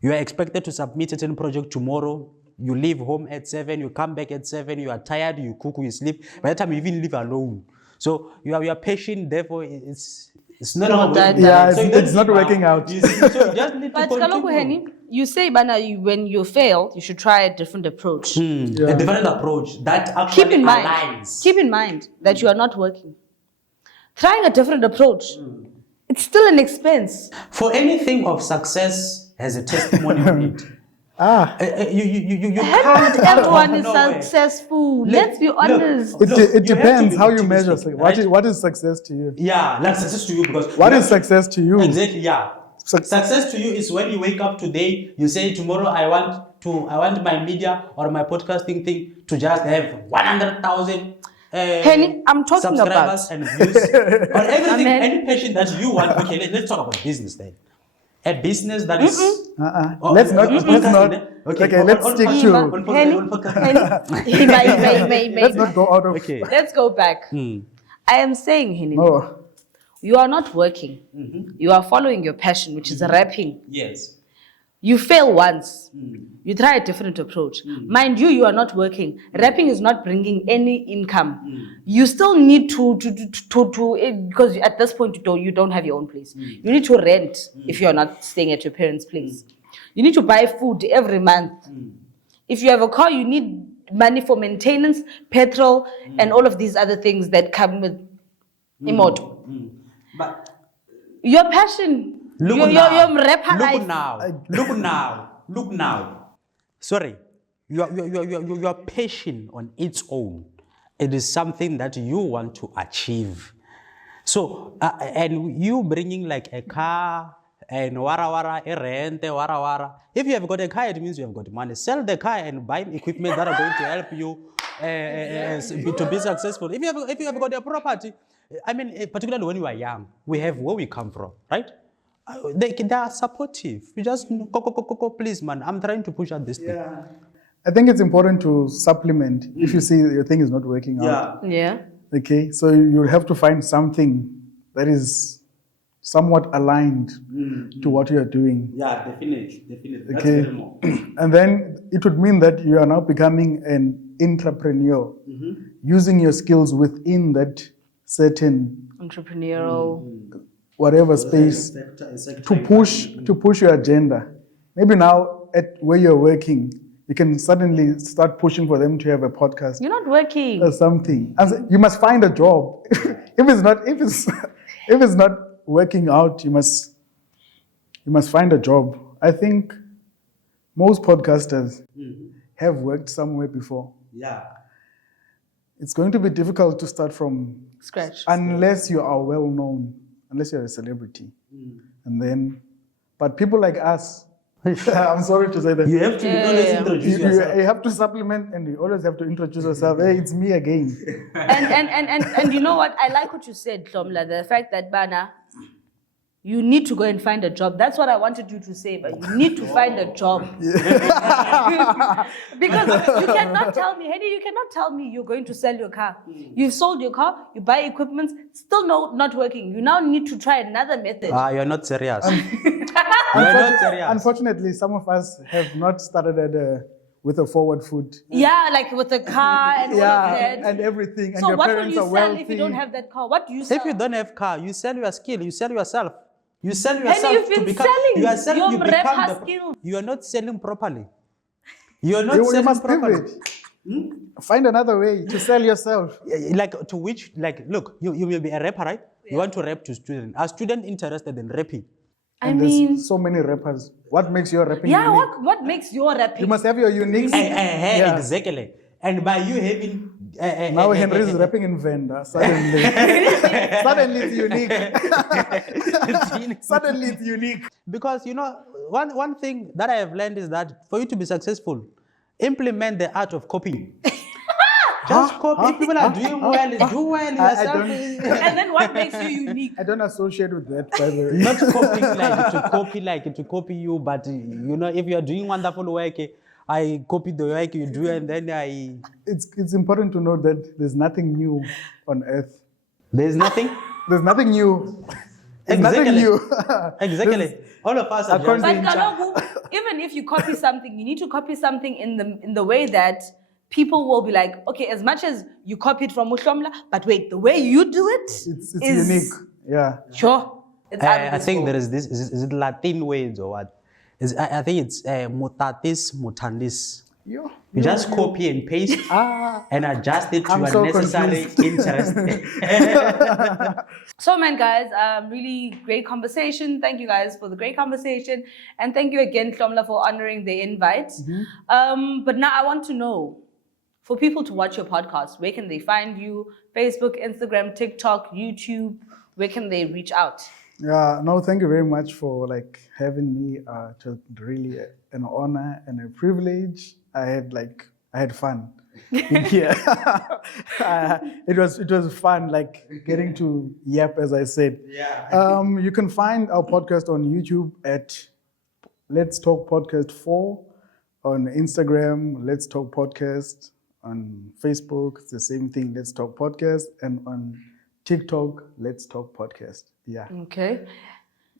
You are expected to submit a certain project tomorrow. You leave home at 7, you come back at 7, you are tired, you cook, you sleep. By the time you even live alone. So your passion, therefore, it's not that- Yeah, So you it's don't not give working up. out. You see, so you just need to But Kaloku continue. Henny, you say, Bana, when you fail, you should try a different approach. A different approach that Keep actually in mind, aligns. keep in mind that you are not working. Trying a different approach, it's still an expense. For anything of success has a testimony on it. You Not can't everyone is nowhere. successful. Look, Let's be look, honest. It Look, you have to depends be how you optimistic, measure. Like, right? what is success to you? Yeah, like success to you because What you is have to- success to you? Exactly, yeah. Suc- Success to you is when you wake up today, you say tomorrow I want my media or my podcasting thing to just have 100,000 Henny, I'm talking subscribers about- and views or everything, Amen. any passion that you want. Okay, let's talk about business then. A business that is. Oh, Let's not. on Let's podcasting, not. eh? Okay, let's stick on- to. on- Henny, on podcasting. Henny, Let's not go out of. Okay. Let's go back. I am saying, Henny, No. you are not working. You are following your passion, which is rapping. Yes. You fail once. You try a different approach. Mind you, you are not working. Rapping is not bringing any income. You still need to because at this point you don't have your own place. You need to rent if you are not staying at your parents' place. You need to buy food every month. If you have a car, you need money for maintenance, petrol, and all of these other things that come with imoto. But Your passion. look your now. rapper life. Look now. Sorry, your passion on its own, it is something that you want to achieve. So, and you bringing like a car and wara, a rent, wara wara. If you have got a car, it means you have got money. Sell the car and buy equipment that are going to help you to be successful. If you have got a property, I mean, particularly when you are young, we have where we come from, right? They are supportive. You just go, please, man. I'm trying to push out this thing. I think it's important to supplement if you see your thing is not working out. Yeah. Okay, so you have to find something that is somewhat aligned to what you are doing. Yeah, definitely. That's Okay, very more. and then it would mean that you are now becoming an entrepreneur, using your skills within that certain Entrepreneurial. whatever space to push your agenda. Maybe now at where you're working, you can suddenly start pushing for them to have a podcast You're not working. or something. And so you must find a job. if it's not working out, you must find a job. I think most podcasters have worked somewhere before. Yeah. It's going to be difficult to start from Scratch. unless you are well known, unless you're a celebrity. And then, but people like us, I'm sorry to say that. You have to always introduce yourself. You have to supplement and you always have to introduce yourself. Hey, it's me again. And you know what? I like what you said, Hlomla, the fact that Bana, you need to go and find a job. That's what I wanted you to say, but you need to find a job. Because you cannot tell me, Henny, you cannot tell me you're going to sell your car. You've sold your car, you buy equipment, still not working. You now need to try another method. You're not serious. You're not serious. Unfortunately, some of us have not started at with a forward foot. Yeah, like with the car and all of that. And everything. And So your what will parents you are sell wealthy. if you don't have that car? What do you sell? If you don't have car, you sell your skill, you sell yourself. You sell yourself you've to been become. selling Yourself, your you become rapper the. skills. You are not selling properly. You are not You selling must properly. pivot. Find another way to sell yourself. Like to which, like, look, you may be a rapper, right? You want to rap to students. Are students interested in rapping? And there's so many rappers. What makes your rapping unique? what makes your rapping? You must have your unique. Yeah. Exactly. And by you having Now Henry is rapping in Venda. Suddenly, suddenly it's unique. Suddenly it's unique. because one thing that I have learned is that for you to be successful, implement the art of copying. Just copy. If people are doing well, do well yourself. And then what makes you unique? I don't associate with that, by the way. Not copying to copy you, but if you are doing wonderful work, I copy the work you do, and then It's important to know that there's nothing new on earth. there's nothing. There's nothing new. There's Exactly. nothing new. Exactly. All of us are just. But Kaloku, even if you copy something, you need to copy something in the way that people will be like, okay, as much as you copied from Mushomla, but wait, the way you do it It's is unique. Yeah. Sure. It's out of I this think world. there is this. Is it Latin words or what? I think it's mutatis mutandis. You just copy and paste and adjust it to I'm your so necessary interest. So, man, guys, really great conversation. Thank you guys for the great conversation. And thank you again, Hlomla, for honoring the invite. But now I want to know, for people to watch your podcast, where can they find you? Facebook, Instagram, TikTok, YouTube, where can they reach out? Yeah, no, thank you very much for having me. It was really an honor and a privilege. I had fun in here. It was fun, getting to yap, as I said. Yeah. You can find our podcast on YouTube at Let's Talk Podcast 4, on Instagram, Let's Talk Podcast, on Facebook, it's the same thing, Let's Talk Podcast, and on TikTok, Let's Talk Podcast. Yeah. Okay.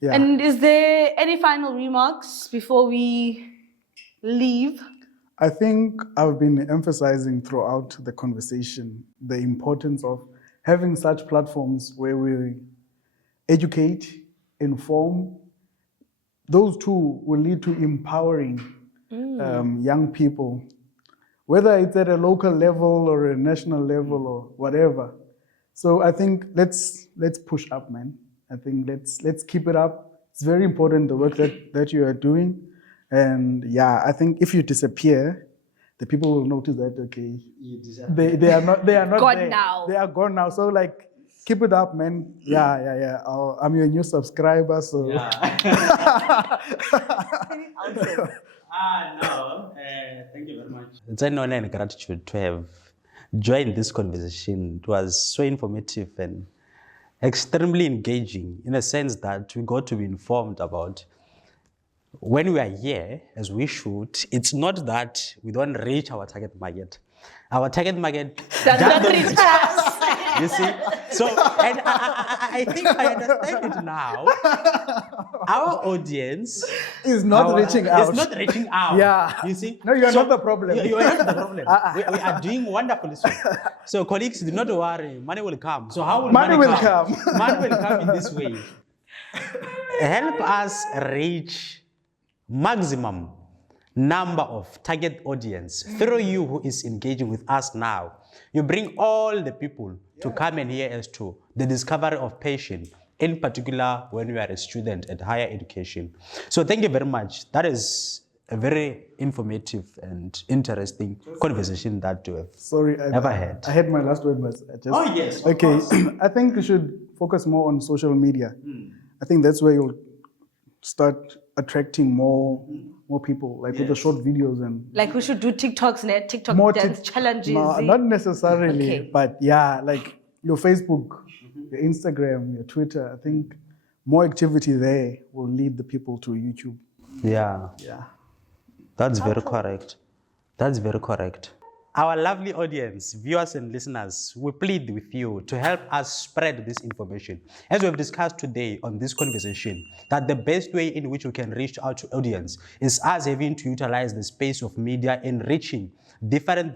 Yeah. And is there any final remarks before we leave? I think I've been emphasizing throughout the conversation the importance of having such platforms where we educate, inform. Those two will lead to empowering young people, whether it's at a local level or a national level or whatever. So I think let's push up, man. I think let's keep it up. It's very important, the work that you are doing. And yeah, I think if you disappear, the people will notice that, okay, they are not Gone there. now. They are gone now. So keep it up, man. Yeah. I'm your new subscriber, so Thank you very much. It's an honor and gratitude to have joined this conversation. It was so informative and extremely engaging in a sense that we got to be informed about when we are here, as we should. It's not that we don't reach our target market. Our target market Doesn't reach us. You see? So, and I think I understand it now. Our audience is not reaching out. It's not reaching out. Yeah. You see? No, you are not the problem. You are not the problem. We are doing wonderfully so. So, colleagues, do not worry. Money will come. So, how will money come? Money will come in this way. Help us reach maximum number of target audience through you who is engaging with us now. You bring all the people to come and hear us to the discovery of passion, in particular when you are a student at higher education. So thank you very much. That is a very informative and interesting conversation that you have ever had. I had my last word, but I just... Oh, yes. Okay, I think you should focus more on social media. I think that's where you'll start attracting more people, with the short videos and... We should do TikToks, TikTok more dance challenges. No, not necessarily, Okay. but yeah, your Facebook, your Instagram, your Twitter. I think more activity there will lead the people to YouTube. Yeah. Yeah. That's very correct. That's very correct. Our lovely audience, viewers and listeners, we plead with you to help us spread this information. As we have discussed today on this conversation, that the best way in which we can reach out to audience is us having to utilize the space of media in reaching different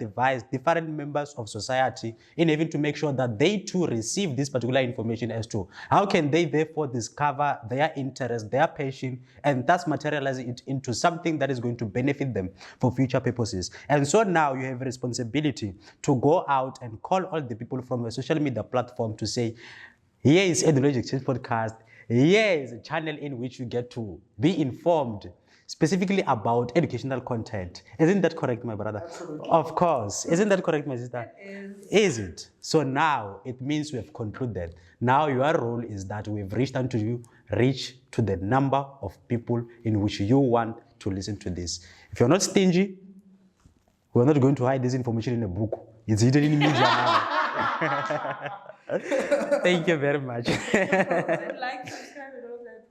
different members of society, in having to make sure that they too receive this particular information as to how can they therefore discover their interest, their passion, and thus materialize it into something that is going to benefit them for future purposes. And so now you have a responsibility to go out and call all the people from a social media platform to say, here is EduKnowledge Exchange Podcast. Here is a channel in which you get to be informed specifically about educational content. Isn't that correct, my brother? Absolutely. Of course. Isn't that correct, my sister? It is. Is it? So now it means we have concluded. Now your role is that we've reached unto you, reach to the number of people in which you want to listen to this. If you're not stingy, we're not going to hide this information in a book. It's hidden in media now. Thank you very much. I'd like to